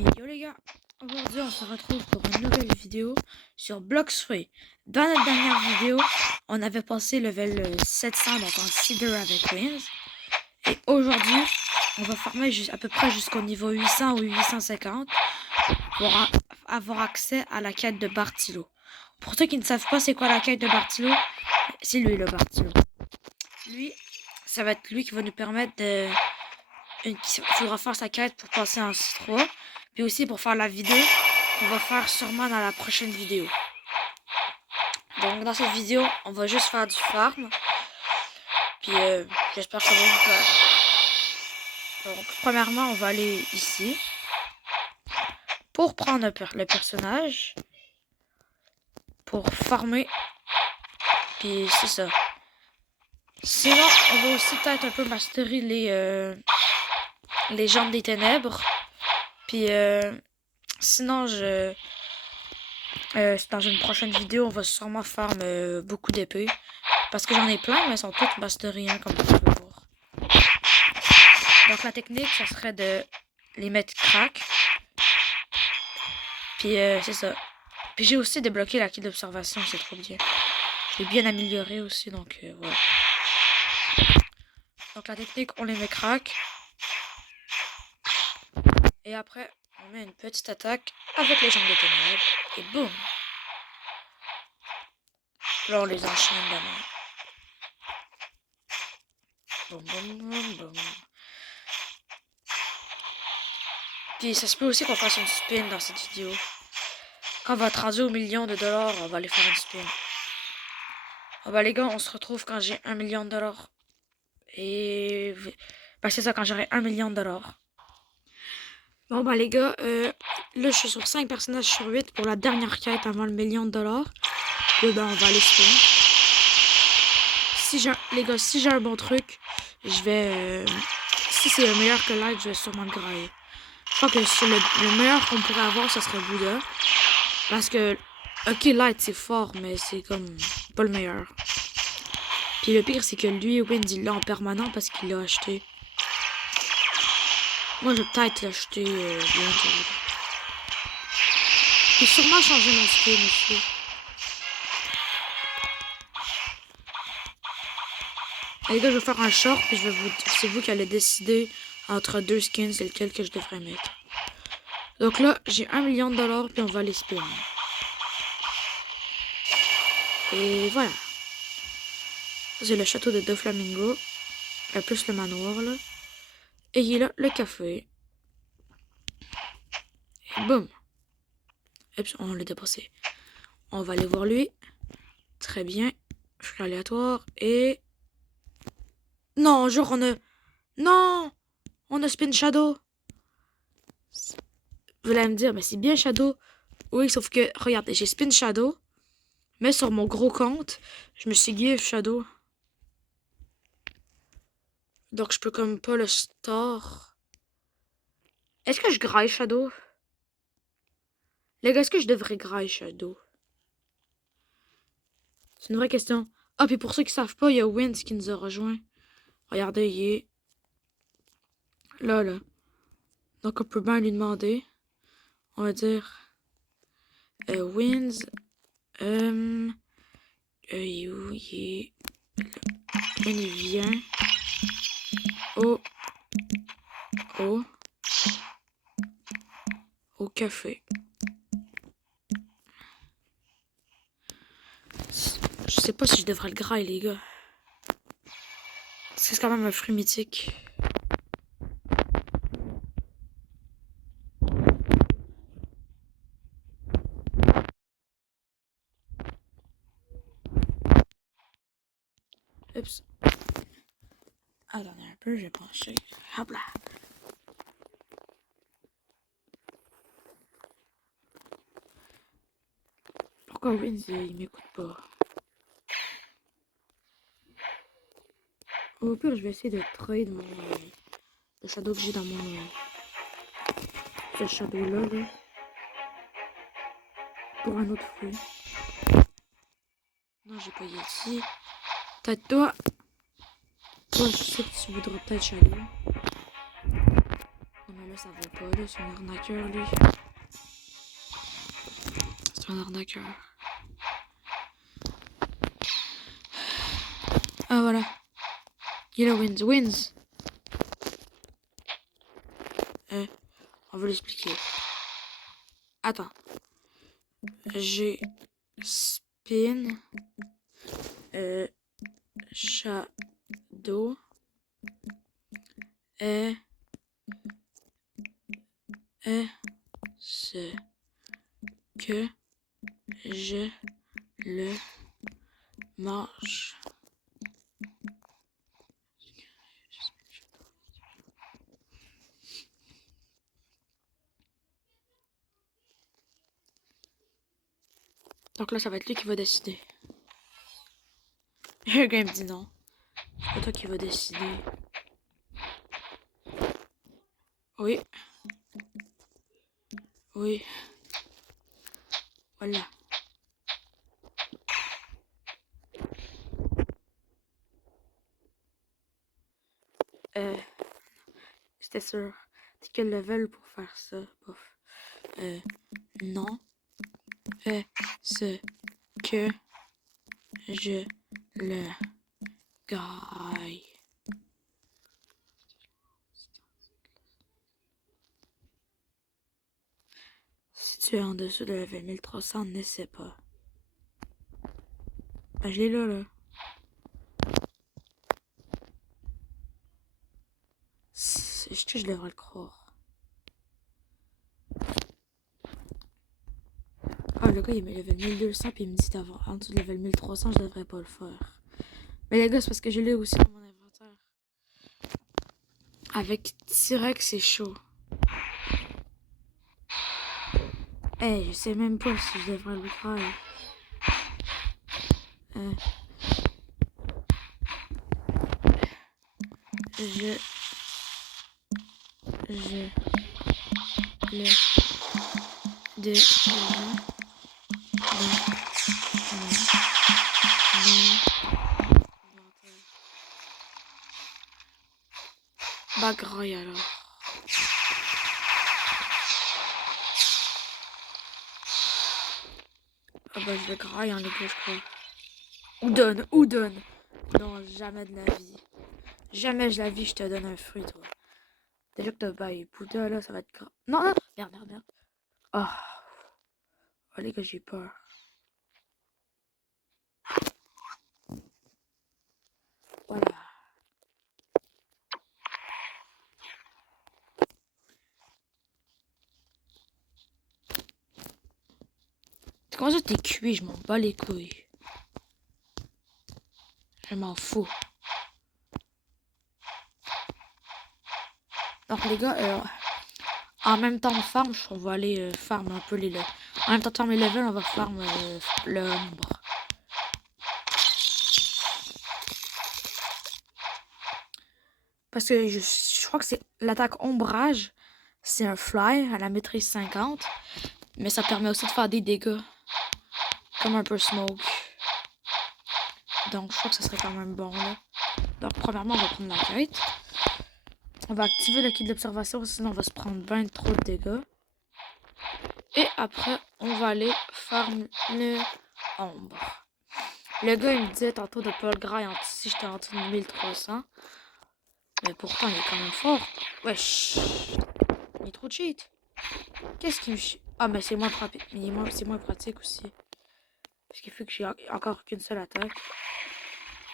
Et yo les gars, aujourd'hui on se retrouve pour une nouvelle vidéo sur Blox Fruits. Dans notre dernière vidéo, on avait passé level 700 donc en Cedar avec Queens. Et aujourd'hui, on va farmer à peu près jusqu'au niveau 800 ou 850 pour avoir accès à la quête de Bartilo. Pour ceux qui ne savent pas c'est quoi la quête de Bartilo, c'est lui le Bartilo. Lui, ça va être lui qui va nous permettre de... Il faudra faire sa quête pour passer en C3. Puis aussi pour faire la vidéo qu'on va faire sûrement dans la prochaine vidéo. Donc dans cette vidéo, on va juste faire du farm. Puis j'espère que ça va vous plaire. Donc premièrement, on va aller ici. Pour prendre le personnage. Pour farmer. Puis c'est ça. Sinon, on va aussi peut-être un peu mastery les jambes des ténèbres. Puis sinon, dans une prochaine vidéo, on va sûrement faire beaucoup d'épées. Parce que j'en ai plein, mais elles sont toutes mastery, hein, comme vous pouvez voir. Donc la technique, ça serait de les mettre crack. Puis c'est ça. Puis j'ai aussi débloqué la kit d'observation, c'est trop bien. Je l'ai bien amélioré aussi, donc voilà. Donc la technique, on les met crack. Et après, on met une petite attaque avec les jambes de ténèbres. Et boum! Là, on les enchaîne de même. Boum, boum, boum, boum. Puis ça se peut aussi qu'on fasse une spin dans cette vidéo. Quand on va être rendu au million de dollars, on va aller faire une spin. Ah bah les gars, on se retrouve quand j'ai 1 million de dollars. Et... bah c'est ça, quand j'aurai 1 million de dollars. Bon bah les gars, là je suis sur 5 personnages sur 8 pour la dernière quête avant le million de dollars. Puis ben on va aller spin. Les gars, si j'ai un bon truc, je vais... si c'est meilleur que Light, je vais sûrement le grailler. Je crois que le meilleur qu'on pourrait avoir, ça serait Bouddha. Parce que, ok, Light, c'est fort, mais c'est comme pas le meilleur. Puis le pire, c'est que lui, Wind, il l'a en permanent parce qu'il l'a acheté. Moi, je vais peut-être l'acheter bientôt. Je vais sûrement changer mon skin aussi. Et les gars, je vais faire un short, puis c'est vous qui allez décider entre deux skins, c'est lequel que je devrais mettre. Donc là, j'ai 1 million de dollars, puis on va les spin. Et voilà. C'est le château de Doflamingo. Plus le manoir, là. Et il y a là le café. Et boum. Et puis, on l'a dépassé. On va aller voir lui. Très bien. Flux aléatoire. Et... non, genre on a... non! On a Spin Shadow. Vous allez me dire, mais c'est bien Shadow. Oui, sauf que, regardez, j'ai Spin Shadow. Mais sur mon gros compte, je me suis give Shadow. Donc, je peux comme pas le store. Est-ce que je graille Shadow? Les gars, est-ce que je devrais grailler Shadow? C'est une vraie question. Ah, puis pour ceux qui savent pas, il y a Wind qui nous a rejoint. Regardez, il est là, là. Donc, on peut bien lui demander. On va dire... Winds... il est... il vient... au café. Je sais pas si je devrais le grailler, les gars. C'est quand même un fruit mythique. Oups. Attendez un peu, j'ai penché. Hop là. Pourquoi Winz il m'écoute pas? Au pire, je vais essayer de trade le shadow que j'ai dans mon ce shadow là, pour un autre fruit. Non, j'ai pas Yeti. Peut-être toi. Toi, je sais que tu voudras peut-être shadow. Non, mais là, ça va pas, là, c'est un arnaqueur, lui. C'est un arnaqueur. Ah, voilà. Yellow wins. Wins. On va l'expliquer. Attends. J'ai spin. Shadow. Et ce que je le mange. Donc là, ça va être lui qui va décider. Le game dit non. C'est pas toi qui va décider. Oui. Oui. Voilà. C'était sûr. C'est quel level pour faire ça? Bof. Non. Fais ce que je le gagne. Si tu es en dessous de level 1300, n'essaie pas. Ben, je l'ai là. Est-ce que je devrais le croire? Ah, le gars, il met level 1200 puis il me dit d'avoir en dessous de level 1300, je devrais pas le faire. Mais les gars, c'est parce que je l'ai aussi dans mon inventaire. Avec T-Rex, c'est chaud. Hey, je sais même pas si je devrais le faire. Je le bagraille alors. Ah bah je le graille en les gars, je crois. Ou donne. Non, jamais de la vie. Jamais de la vie je te donne un fruit, toi. Déjà que t'as baillé Bouddha là, ça va être grave. Non, non, merde. Oh. Oh les gars, j'ai peur. Voilà. Comment ça t'es cuit? Je m'en bats les couilles. Je m'en fous. Donc les gars, en même temps de farm, on va aller farm un peu les levels. En même temps de farm les levels, on va farm l'ombre. Parce que je crois que c'est l'attaque ombrage. C'est un fly à la maîtrise 50. Mais ça permet aussi de faire des dégâts. Comme un peu smoke. Donc je crois que ça serait quand même bon là. Donc premièrement on va prendre la quête. On va activer le kit d'observation, sinon on va se prendre bien trop de dégâts. Et après on va aller farm le ombre. Le gars il me disait tantôt de pas le graille si j'étais en dessous de 1300. Mais pourtant il est quand même fort. Wesh. Il est trop cheat. Qu'est-ce qu'il me chie? Ah mais c'est moins pratique. C'est moins pratique aussi. Parce qu'il fait que j'ai encore qu'une seule attaque.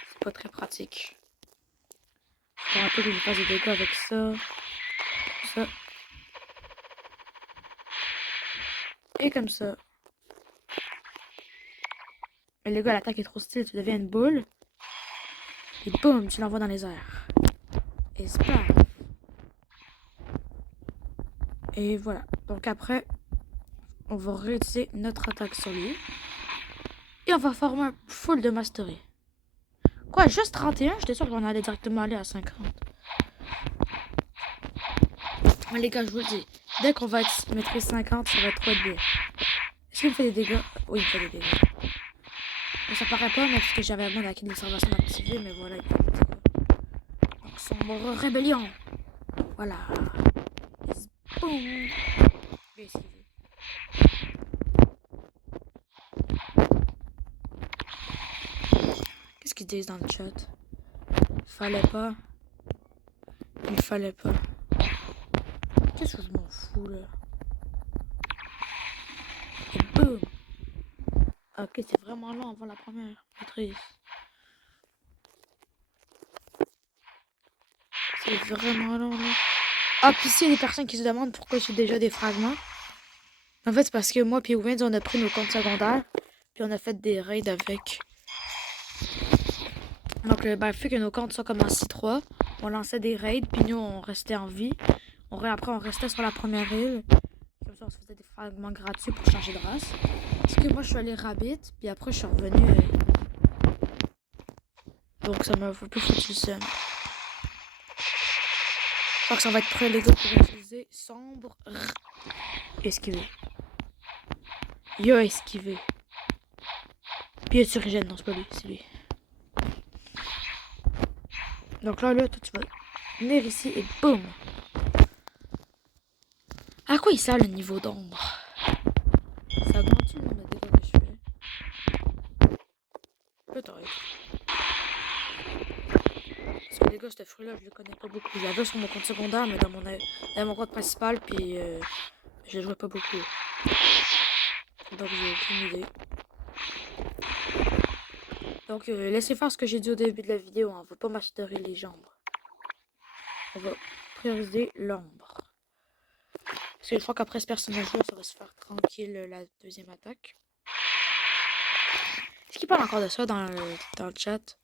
C'est pas très pratique. Pour un peu que je fasse des dégâts avec ça. Ça. Et comme ça. Mais le gars, l'attaque est trop stylée. Tu deviens une boule. Et boum, tu l'envoies dans les airs. Et spam. Et voilà. Donc après, on va réutiliser notre attaque sur lui. Et on va former un full de mastery. Quoi, juste 31? J'étais sûr qu'on allait directement aller à 50. Mais les gars, je vous le dis. Dès qu'on va être maîtrise 50, ça va trop être bien. Est-ce qu'il me fait des dégâts? Oui, il me fait des dégâts. Mais ça paraît pas, mais parce que j'avais mon acquis d'observation activé, mais voilà, il fait des dégâts. Donc, sombre rébellion. Voilà. boum. Bien esquivé. Qu'est-ce qu'ils disent dans le chat? Fallait pas. Il fallait pas. Qu'est-ce que je m'en fous là? Et boum! Ok, c'est vraiment long avant la première maîtrise. C'est vraiment long là. Ah, puis s'il y a des personnes qui se demandent pourquoi j'ai déjà des fragments. En fait, c'est parce que moi et Wins, on a pris nos comptes secondaires. Puis on a fait des raids avec. Donc, ben, fait que nos comptes sont comme en 6-3, on lançait des raids, puis nous, on restait en vie. Après, on restait sur la première île. Comme ça, on se faisait des fragments gratuits pour changer de race. Parce que moi, je suis allé Rabbit, puis après, je suis revenu. Donc, ça m'a un peu foutu ça. Je crois que ça va être prêt, les gars, pour utiliser sombre. Esquiver. Il a esquivé. Puis il y a Surigène, non, c'est pas lui, c'est lui. Donc là, toi, tu vas venir ici et boum! À quoi il sert le niveau d'ombre? Ça augmente-tu le nombre de dégâts que je fais? Peut-être. Parce que les gars, ce fruit-là, je le connais pas beaucoup. Je l'avais sur mon compte secondaire, mais dans mon compte principal, puis je jouais pas beaucoup. Donc j'ai aucune idée. Donc laissez faire ce que j'ai dit au début de la vidéo, hein. On va pas masterer les jambes. On va prioriser l'ombre. Parce que je crois qu'après ce personnage-là, ça va se faire tranquille la deuxième attaque. Est-ce qu'il parle encore de ça dans le chat?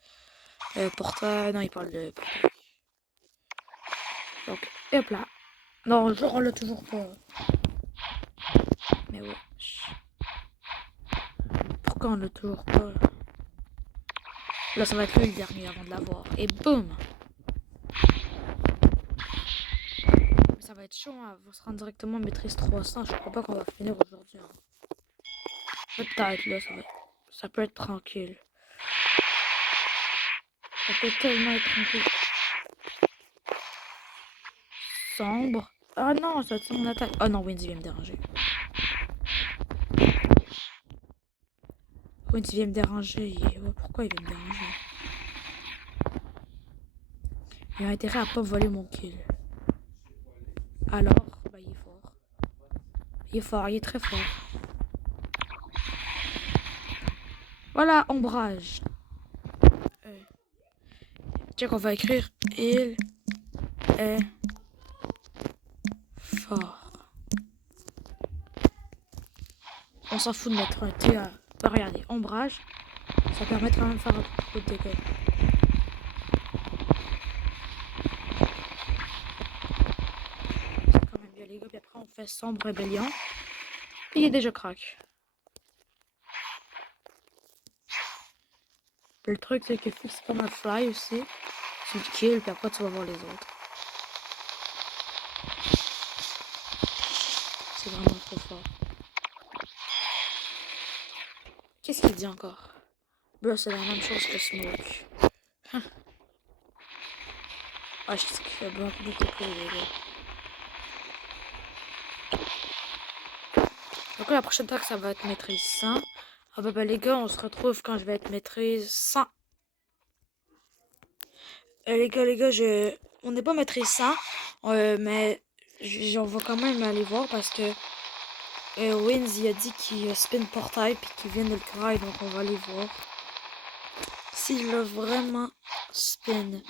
Portail, non, il parle de portail. Donc, hop là. Non, on l'a toujours pas. Mais ouais. Pourquoi on l'a toujours pas? Là, ça va être lui le dernier avant de l'avoir. Et boum! Ça va être chaud, hein. On se rendre directement maîtrise 300. Je crois pas qu'on va finir aujourd'hui. Hein. Peut-être, là, ça peut être tranquille. Ça peut tellement être tranquille. Sombre. Ah non, ça c'est mon attaque. Oh non, Windy vient me déranger. Windy vient me déranger. Pourquoi il vient me déranger? Il a intérêt à pas voler mon kill. Alors, bah il est fort. Il est fort, il est très fort. Voilà, ombrage. Check, on va écrire il est fort. On s'en fout de mettre un T à... Bah, regardez, ombrage. Ça permet quand même de faire beaucoup de dégâts. C'est quand même bien les gars. Puis après on fait sombre rébellion. Et il est déjà crack. Le truc c'est que c'est comme un fly aussi. Tu le kills puis après tu vas voir les autres. C'est vraiment trop fort. Qu'est-ce qu'il dit encore? Bro, c'est la même chose que Smoke. Ah, je sais qu'il fait beaucoup plus les gars. Donc la prochaine fois que ça va être maîtrise 100. Ah bah les gars, on se retrouve quand je vais être maîtrise 100. Les gars, on n'est pas maîtrise 100. Mais on va quand même aller voir parce que Wins il a dit qu'il spin portail puis qu'il vient de le try. Donc on va aller voir s'il a vraiment spin.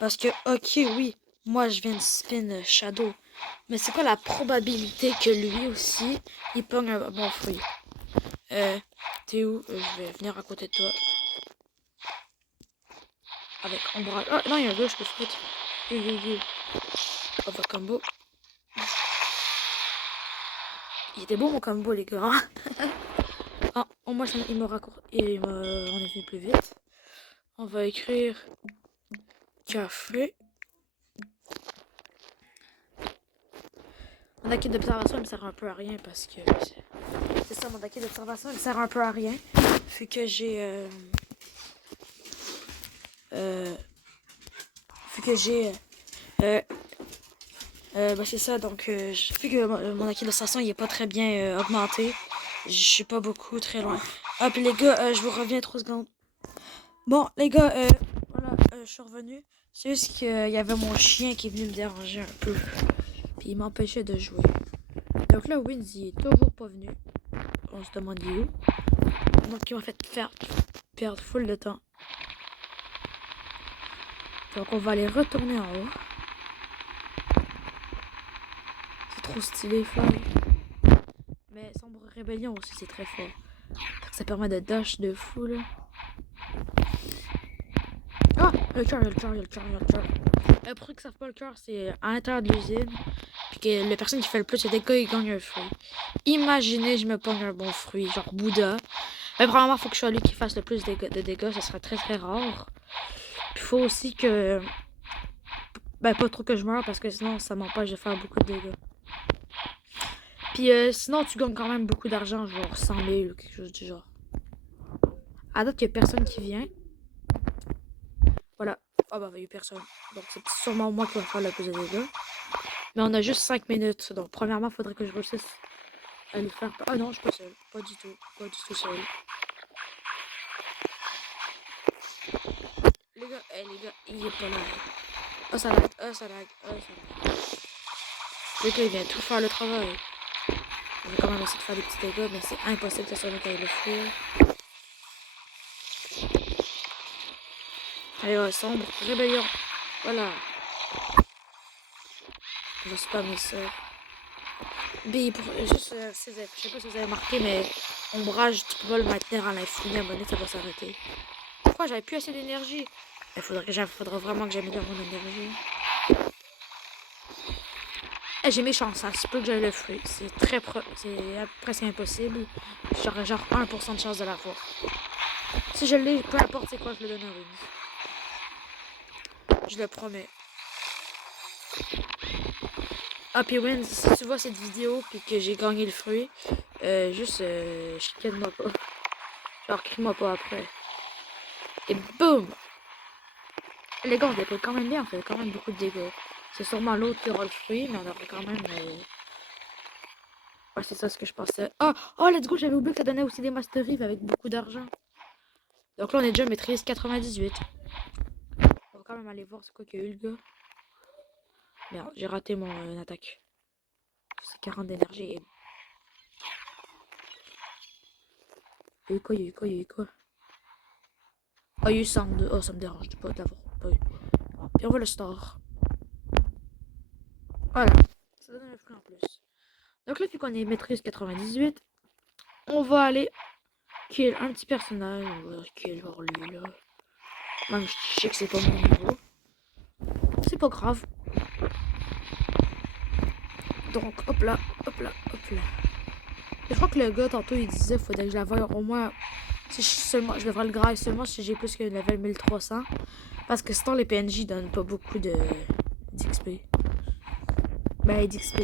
Parce que, ok, oui, moi je viens de spin Shadow. Mais c'est quoi la probabilité que lui aussi, il pogne un bon fruit? T'es où? Je vais venir à côté de toi. Avec ombrage. Ah non, il y a un gauche que je fais. On va combo. Il était beau mon combo, les gars. Ah, au moins, il m'a raccourci. On est fait plus vite. On va écrire café. Mon acquis d'observation me sert un peu à rien parce que c'est ça, mon acquis d'observation me sert un peu à rien. Vu que j'ai vu que j'ai C'est ça, donc vu que mon acquis de station il est pas très bien augmenté, je suis pas beaucoup très loin. Ah puis les gars, je vous reviens 3 secondes. Bon les gars, voilà, je suis revenu. C'est juste qu'il y avait mon chien qui est venu me déranger un peu. Puis il m'empêchait de jouer. Donc là, Wins il est toujours pas venu. On se demande il est où. Donc il m'a fait perdre full de temps. Donc on va aller retourner en haut. C'est trop stylé, Fly. Mais Sombre Rébellion aussi, c'est très fort. Ça permet de dash de fou, là. Ah! Le cœur. Pour ceux qui savent pas, le cœur, c'est à l'intérieur de l'usine. Puis que la personne qui fait le plus de dégâts, il gagne un fruit. Imaginez, je me pogne un bon fruit, genre Bouddha. Mais probablement, il faut que je sois lui qui fasse le plus de dégâts. Ça serait très très rare. Puis il faut aussi que... pas trop que je meure parce que sinon, ça m'empêche de faire beaucoup de dégâts. Puis sinon, tu gagnes quand même beaucoup d'argent, genre 100 000 ou quelque chose du genre. À date, il n'y a personne qui vient. Voilà. Ah bah, il n'y a eu personne. Donc, c'est sûrement moi qui va faire le plus de dégâts. Mais on a juste 5 minutes. Donc, premièrement, il faudrait que je réussisse à lui faire... Ah non, je suis pas seule. Pas du tout. Pas du tout seule. Les gars, il est pas là. Oh, ça lag. Le gars, il vient tout faire le travail. On va quand même essayer de faire des petits dégâts, mais c'est impossible que ça soit lui qui aille le fuir. Allez, Sombre Rébellion. Voilà. Je vais spammer ça. B, juste, je sais pas si vous avez marqué, mais ombrage, tu peux pas le maintenir à l'infini, à un moment donné, ça va s'arrêter. Pourquoi j'avais plus assez d'énergie? Il faudra vraiment que j'améliore mon énergie. J'ai mes chances, ça se peut que j'aille le fruit. C'est presque impossible. J'aurais genre 1% de chance de l'avoir. Si je l'ai, peu importe c'est quoi, je le donne à Wins. Je le promets. Ah, puis Wins, si tu vois cette vidéo puis que j'ai gagné le fruit, chicane-moi pas. Genre, crie-moi pas après. Et boum! Les gars, on décolle quand même bien, on fait quand même beaucoup de dégâts. C'est sûrement l'autre qui aura le fruit, mais on aura quand même... Ouais, c'est ça ce que je pensais. Oh, let's go, j'avais oublié que ça donnait aussi des Master Eve avec beaucoup d'argent. Donc là, on est déjà maîtrise 98. On va quand même aller voir c'est quoi qu'il y a eu, le gars. Merde, j'ai raté mon attaque. C'est 40 d'énergie. Il y a eu quoi? Ah, il y a eu 102. Oh, ça me dérange de pas l'avoir. Et on va le store. Voilà. Ça donne un fruit en plus. Donc là, vu qu'on est maîtrise 98, on va aller kill un petit personnage. On va kill genre lui là. Même je sais que c'est pas mon niveau. C'est pas grave. Donc hop là. Et je crois que le gars tantôt il disait faudrait que je la voie au moins. Si je devrais le grave seulement si j'ai plus que level 1300. Parce que sinon les PNJ donnent pas beaucoup d'XP. Ben d'XP.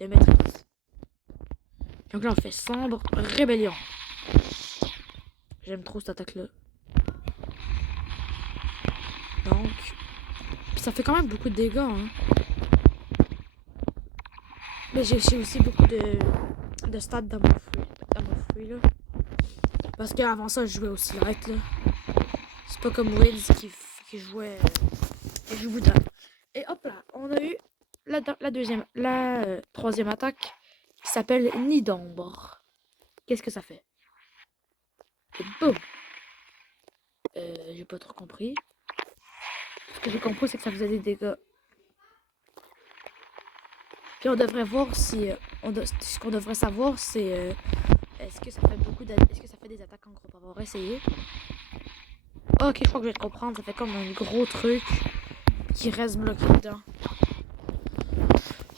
De maîtrise. Donc là on fait Sombre Rébellion. J'aime trop cette attaque là. Donc. Puis ça fait quand même beaucoup de dégâts hein. Mais j'ai aussi beaucoup de stats dans mon fruit là. Parce qu'avant ça je jouais aussi light là. C'est pas comme Wiz qui jouait. Qui joue Bouddha. Et hop là, on a eu la troisième attaque qui s'appelle Nid d'ombre. Qu'est-ce que ça fait? Et boum! J'ai pas trop compris. Ce que j'ai compris, c'est que ça faisait des dégâts. Puis on devrait voir si... ce qu'on devrait savoir, c'est... est-ce que ça fait des attaques en groupe? On va essayer. Ok, je crois que je vais te comprendre. Ça fait comme un gros truc qui reste bloqué dedans.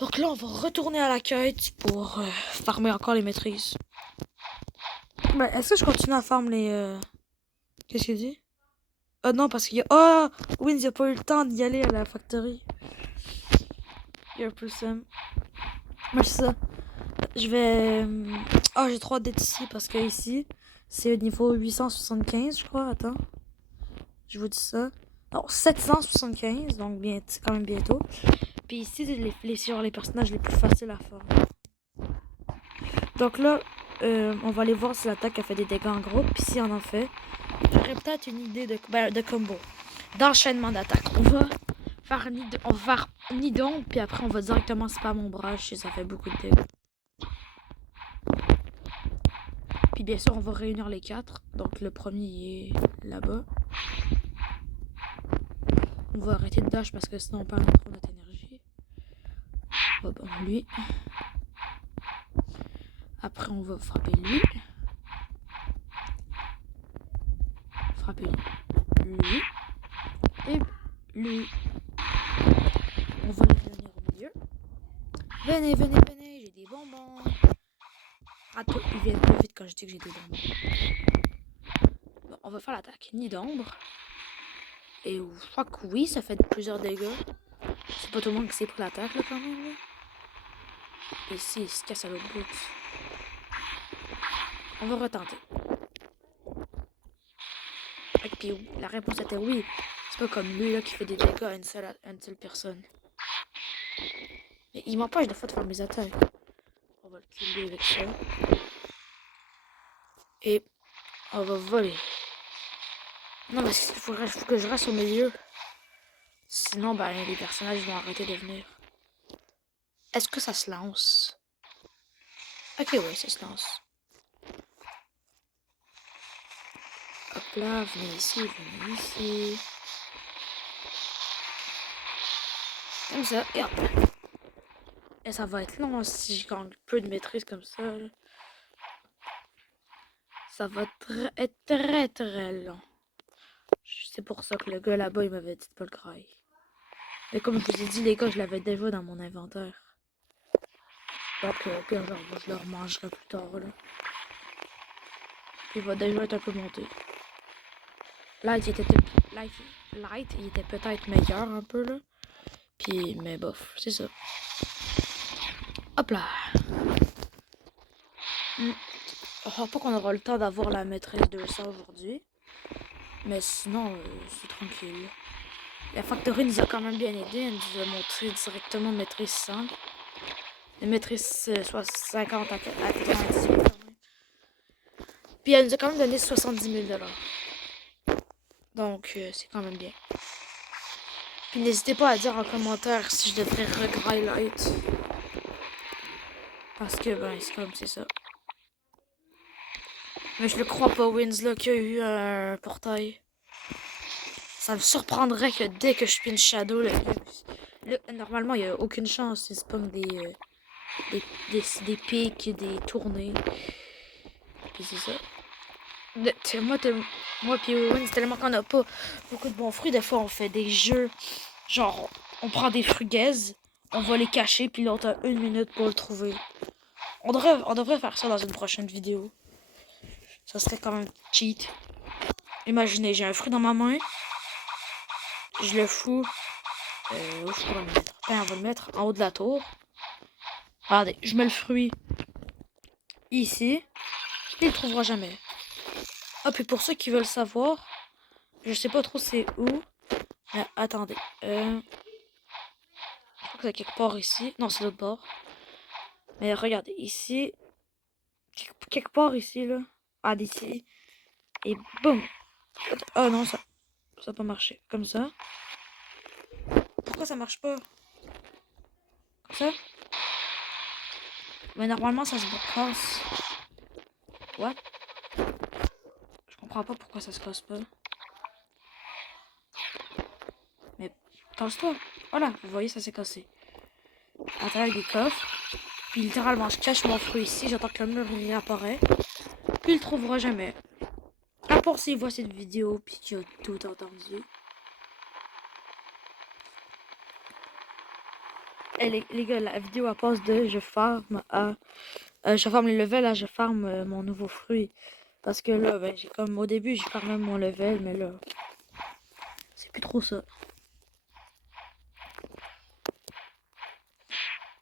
Donc là, on va retourner à la quête pour farmer encore les maîtrises. Ben, est-ce que je continue à farmer les... Qu'est-ce qu'il dit? Oh non, parce qu'il y a... Oh! Wins, il a pas eu le temps d'y aller à la factory. Il y a un peu ça. Moi, c'est ça. Je vais... Oh, j'ai trop d'être ici parce que ici, c'est au niveau 875, je crois. Attends. Je vous dis ça. Non, 775, donc c'est quand même bientôt. Puis ici, c'est genre les personnages les plus faciles à faire. Donc là, on va aller voir si l'attaque a fait des dégâts en groupe. Puis si on en fait, j'aurais peut-être une idée de combo. D'enchaînement d'attaque. On va faire nidon, puis après on va directement spam ombrage si ça fait beaucoup de dégâts. Puis bien sûr, on va réunir les 4. Donc le premier est là-bas. On va arrêter de dash parce que sinon on perd trop notre énergie. Oh, bon, lui. Après on va frapper lui. Frapper lui. Et lui. On va les venir au milieu. Venez, venez, venez, j'ai des bonbons. Attends, ils viennent plus vite quand je dis que j'ai des bonbons. Bon, on va faire l'attaque. Nid d'ombre. Et je crois que oui, ça fait plusieurs dégâts. C'est pas tout le monde qui s'est pris l'attaque là quand même. Là. Et ici, il se casse à l'autre bout. On va retenter. Et puis la réponse était oui. C'est pas comme lui là qui fait des dégâts à une seule personne. Mais il m'empêche de faire mes attaques. On va le killer avec ça. Et on va voler. Non, mais il faut que je reste au milieu. Sinon, ben, les personnages vont arrêter de venir. Est-ce que ça se lance? Ok, ouais, ça se lance. Hop là, venez ici, venez ici. Comme ça, et hop. Et ça va être long si je gagne peu de maîtrise comme ça. Là. Ça va être très très long. C'est pour ça que le gars là-bas, il m'avait dit de pas le grailler. Mais comme je vous ai dit, les gars, je l'avais déjà dans mon inventaire. Donc, puis genre, je le remangerai plus tard. Là. Il va déjà être un peu monté. Light, il était peut-être meilleur un peu là. Puis, mais bof, c'est ça. Hop là. Je crois pas qu'on aura le temps d'avoir la maîtrise de ça aujourd'hui. Mais sinon, c'est tranquille. La Factory nous a quand même bien aidé. Elle nous a montré directement maîtrise 100. La maîtrise soit 50 à 98 quand même. Puis elle nous a quand même donné 70 000 $. Donc, c'est quand même bien. Puis n'hésitez pas à dire en commentaire si je devrais re-highlight. Parce que, ben, c'est comme c'est ça. Mais je le crois pas, Winslow, qu'il y a eu un portail. Ça me surprendrait que dès que je spin Shadow, normalement, il n'y a aucune chance. Il spawn des pics, des tournées. Puis c'est ça. Moi puis Owen, c'est tellement qu'on n'a pas beaucoup de bons fruits. Des fois, on fait des jeux. Genre, on prend des fruits gaze, on va les cacher, puis là, on a 1 minute pour le trouver. On devrait faire ça dans une prochaine vidéo. Ça serait quand même cheat. Imaginez, j'ai un fruit dans ma main. Je le fous. Où je pourrais le mettre? Ben, on va le mettre en haut de la tour. Regardez, je mets le fruit ici. Il ne le trouvera jamais. Ah, puis pour ceux qui veulent savoir, je sais pas trop c'est où. Mais attendez. Je crois que c'est quelque part ici. Non, c'est l'autre bord. Mais regardez, ici. Quelque part ici, là. Ah, d'ici. Et boum. Oh non, ça n'a pas marché. Comme ça. Pourquoi ça marche pas? Comme ça? Mais normalement, ça se casse. What? Je comprends pas pourquoi ça se casse pas. Mais casse-toi. Voilà, vous voyez, ça s'est cassé. À l'intérieur des coffres. Puis littéralement, je cache mon fruit ici. J'attends que le mur réapparaît. Puis il le trouvera jamais. À part s'il voit cette vidéo, puis qu'il a tout entendu. Et les gars, la vidéo elle passe de je farm à je farm les levels à je farm mon nouveau fruit. Parce que là, ben, j'ai comme au début, j'ai farmé mon level, mais là, c'est plus trop ça.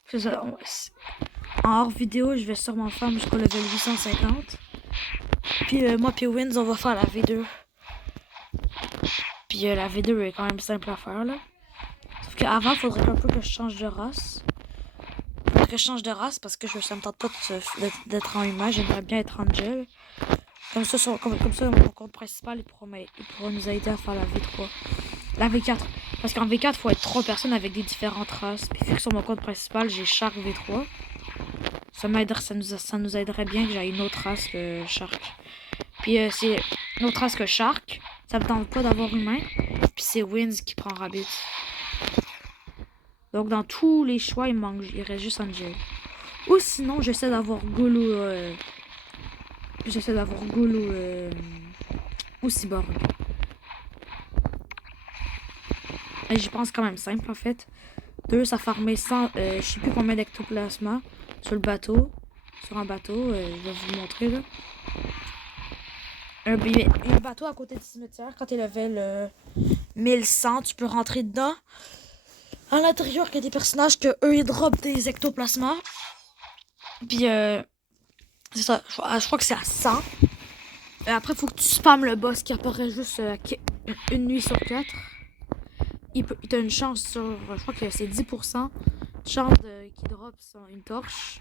C'est ça. En hors vidéo, je vais sûrement farm jusqu'au level 850. Puis moi, puis Wins, on va faire la V2. Puis la V2 est quand même simple à faire là. Sauf qu'avant, il faudrait un peu que je change de race. Faudrait que je change de race parce que ça me tente pas d'être en humain. J'aimerais bien être Angel. Comme ça, mon compte principal, il pourra nous aider à faire la V3. La V4. Parce qu'en V4, il faut être 3 personnes avec des différentes races. Puis vu que sur mon compte principal, j'ai Shark V3. Ça nous aiderait bien que j'aille une autre race que Shark. Puis c'est une autre race que Shark. Ça me tente pas d'avoir humain. Puis c'est Wins qui prend Rabbit. Donc dans tous les choix, il reste juste Angel. Ou sinon, j'essaie d'avoir Golo. Ou Cyborg. Et j'y pense quand même simple en fait. 2, ça farmait 100, je sais plus combien d'ectoplasma sur le bateau. Sur un bateau, je vais vous montrer là. Il y a un bateau à côté du cimetière. Quand tu es level 1100, tu peux rentrer dedans. À l'intérieur, il y a des personnages que eux ils dropent des ectoplasmas. Puis c'est ça, je crois que c'est à 100. Après, il faut que tu spammes le boss qui apparaît juste une nuit sur 4. Il t'a une chance sur, je crois que c'est 10% de chance qu'il drop une torche.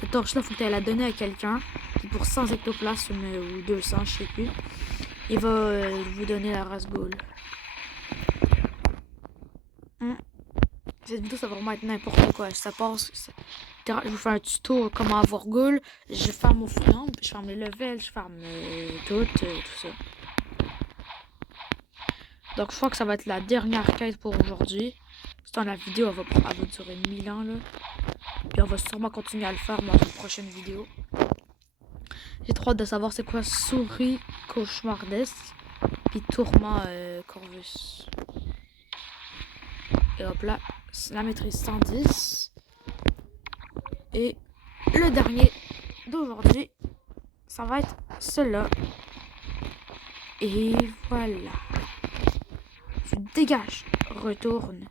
Cette torche-là, il faut que tu ailles la donner à quelqu'un. Puis pour 100 ectoplasmes ou 200, je sais plus, il va vous donner la race Ghoul. Cette vidéo, ça va vraiment être n'importe quoi. Ça passe. Je vous fais un tuto comment avoir Ghoul. Je ferme mon fouillant, je ferme les levels, je ferme tout ça. Donc, je crois que ça va être la dernière quête pour aujourd'hui. Sinon, la vidéo, elle va durer 1000 ans, là. Puis, on va sûrement continuer à le faire dans une prochaine vidéo. J'ai trop hâte de savoir c'est quoi Souris Cauchemardesque. Puis, Tourment Corvus. Et hop là, la maîtrise 110. Et le dernier d'aujourd'hui, ça va être celui-là. Et voilà. Tu dégages, retourne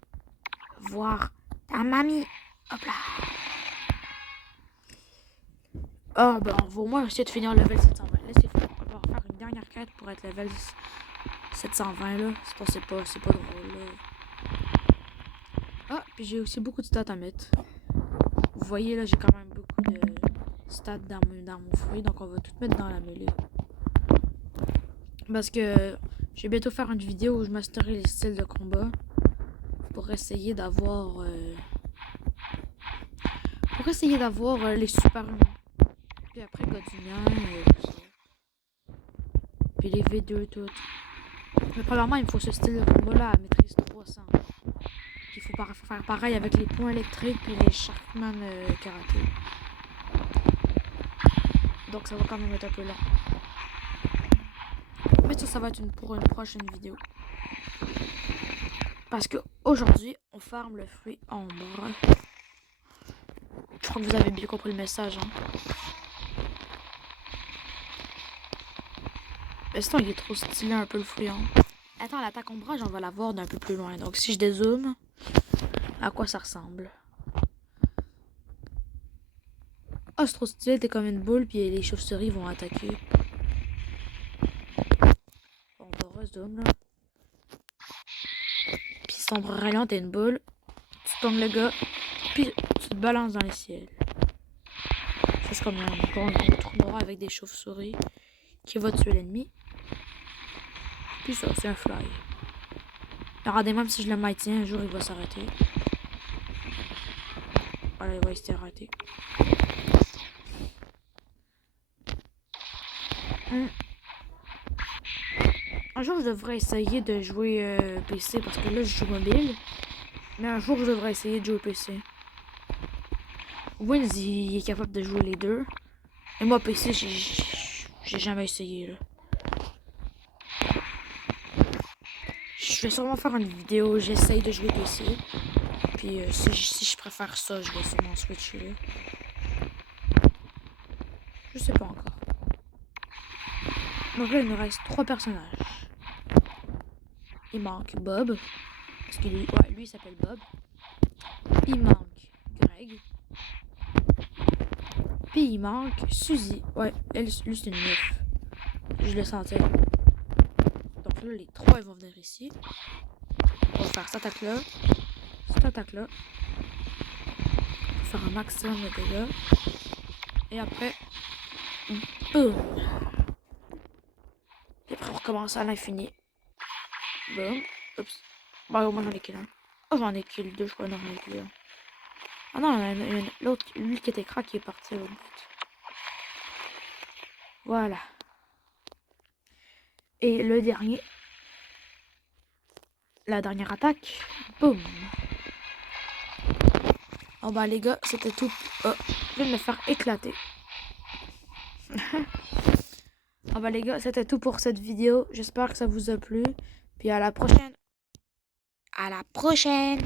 voir ta mamie. Hop là. Ah ben on va au moins essayer de finir le level 720. Là c'est fait. On va refaire une dernière quête pour être level 720 là. C'est pas drôle là. Ah, puis j'ai aussi beaucoup de stats à mettre. Vous voyez là, j'ai quand même beaucoup de stats dans mon fruit. Donc on va tout mettre dans la mêlée. Parce que je vais bientôt faire une vidéo où je masterai les styles de combat. Pour essayer d'avoir les super humains. Puis après Godunian tout ça. Puis les V2 tout. Mais premièrement il me faut ce style de combat là à maîtrise 300. Puis il faut faire pareil avec les points électriques puis les Sharkman karaté. Donc ça va quand même être un peu long. Mais ça va être pour une prochaine vidéo. Parce que aujourd'hui, on farme le fruit ombre. Je crois que vous avez bien compris le message. Hein. Mais sinon, il est trop stylé un peu le fruit ombre. Attends, l'attaque ombrage, on va la voir d'un peu plus loin. Donc si je dézoome, à quoi ça ressemble? Oh, c'est trop stylé, t'es comme une boule, puis les chauves-souris vont attaquer. On va rezoom là. Puis sombre rayant, t'es une boule. Tu tombes le gars, puis tu te balances dans les ciels. Ça c'est comme un gros trou noir avec des chauves-souris qui va tuer l'ennemi. Puis ça, c'est un fly. Regardez, même si je le maintiens, un jour il va s'arrêter. Voilà, il va s'arrêter arrêté. Un jour, je devrais essayer de jouer PC parce que là, je joue mobile. Mais un jour, je devrais essayer de jouer PC. Wins, il est capable de jouer les deux. Et moi, PC, j'ai jamais essayé. Là. Je vais sûrement faire une vidéo où j'essaye de jouer PC. Puis si je préfère ça, je vais sûrement switcher. Là. Je sais pas encore. Donc là, il nous reste 3 personnages. Il manque Bob. Parce que lui, il s'appelle Bob. Il manque Greg. Puis il manque Suzy. Ouais, lui c'est une meuf. Je le sentais. Donc là, les 3 ils vont venir ici. On va faire cette attaque là. attaque là. Pour faire un maximum de dégâts. Et après, boum. Et après, on recommence à l'infini. Boum. Oups. Bah, au moins, j'en ai kill un. Oh, j'en ai kill deux, je crois. Non, j'en ai kill un. Ah non, l'autre, lui qui était crack, il est parti au bout. Voilà. Et le dernier. La dernière attaque. Boum. Oh bah les gars, c'était tout. Oh, je vais me faire éclater. Oh bah les gars, c'était tout pour cette vidéo. J'espère que ça vous a plu. Puis à la prochaine. À la prochaine.